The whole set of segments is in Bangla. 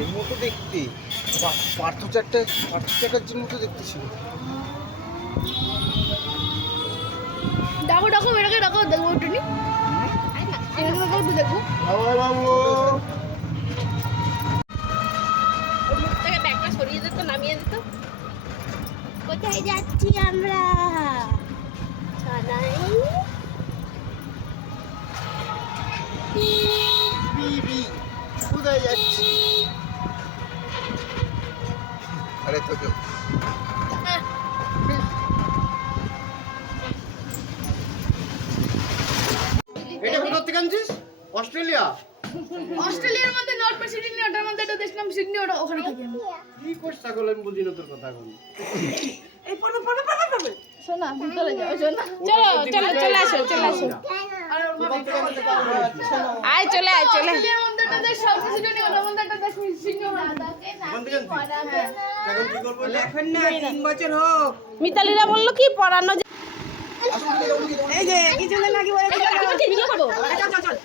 এর মতো দেখতে, পার্থ চ্যাটার্জির মতো দেখতে ছিল। ডাকো ডাকো এটাকে ডাকো, দেখবো একটু নি দেখবো। থেকে ব্যাগটা সরিয়ে দিত, নামিয়ে দিত। কোথায় যাচ্ছি আমরা? ছানাই বিবি কোথায় যাচ্ছি? আরে তো এটা কোথা থেকে আনছিস? অস্ট্রেলিয়া? অস্ট্রেলিয়ার মধ্যে নর্থ সিডনি, ওটার মধ্যে একটা দেশ নাম সিডনি, ওটা ওখানে থাকি আমি। কি করছ ছাগল, আমি বুঝি না তোর কথা এখন। এই পড়বে শোনা, ভিতরে যাও শোনা। চলো চলো চলে আসো, চলে আসো। আয় চলে আয় চলে। অস্ট্রেলিয়ার মধ্যে একটা দেশ সাউথ সিডনি, ওটার মধ্যে একটা দেশ সিডনি। এখন কি করব? এখন না 3 বছর হোক। মিতালিরা বললো কি পড়ানো যে এই যে কিছুদিন আগে বলে দিল ভিডিও করবো। চল চল চল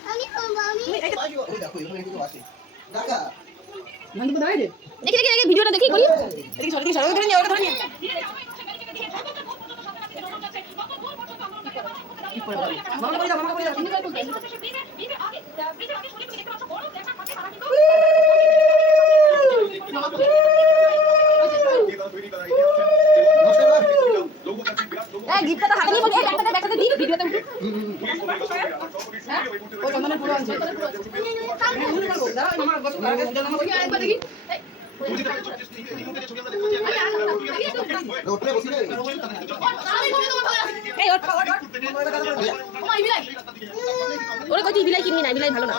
দেখি দেখি দেখি ভিডিওটা দেখি করি। এদিকে সর, এদিকে সর, ওটা ধরে নিয়ে, ওটা ধরে নিয়ে। মামা করে দাও, মামা করে দাও। এই গিফটটা তো হাতে নিয়ে বলছি, এই ব্যাগটাতে দি ভিডিওতে উঠি। ও চন্দনের পুরো আনছে। দাঁড়াও, মামা বসো, মামা করে দাও। একবার দেখি এই ওর ওরে কইছি বিলাই কিনবি না, বিলাই ভালো না।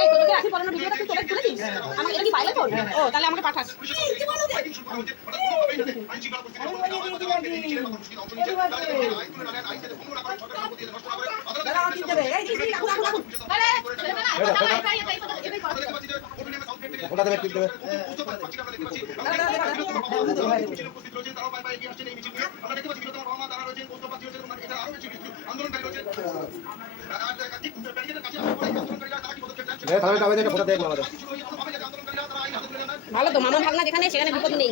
এই তোকে রাখি পড়ানো ভিডিওটা তুই তোলে তুলেছিস? আমাকে এটা কি বাইরে ফোন? ও তাহলে আমাকে পাঠাস। দাঁড়াও, কি দেবে? এই দিদি রাখো রাখো রাখো। ওটা দেবে, ঠিক দেবে। তাহলে দেখে ফটো দেখ আমাদের। ভালো তো মামা ভাগনা যেখানে সেখানে বিপদ নেই।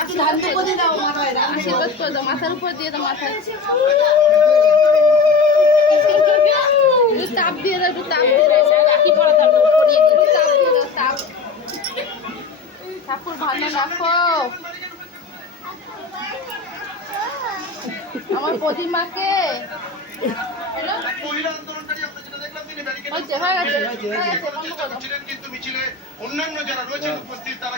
আশীর্বাদ করে দাও, মাথার উপর দিয়ে দাও, মাথায় একটু তাপ দিয়ে দাও, একটু তাপ দিয়ে দাও, রাখি পড়া দাও, পরিয়ে দিই, তাপ দিয়ে দাও, তাপ। ঠাকুর ভালো রাখো আমার প্রতিমাকে। হয়ে গেছে বন্ধ করো। কিন্তু মিছিলে অন্যান্য যারা রয়েছেন উপস্থিত তারা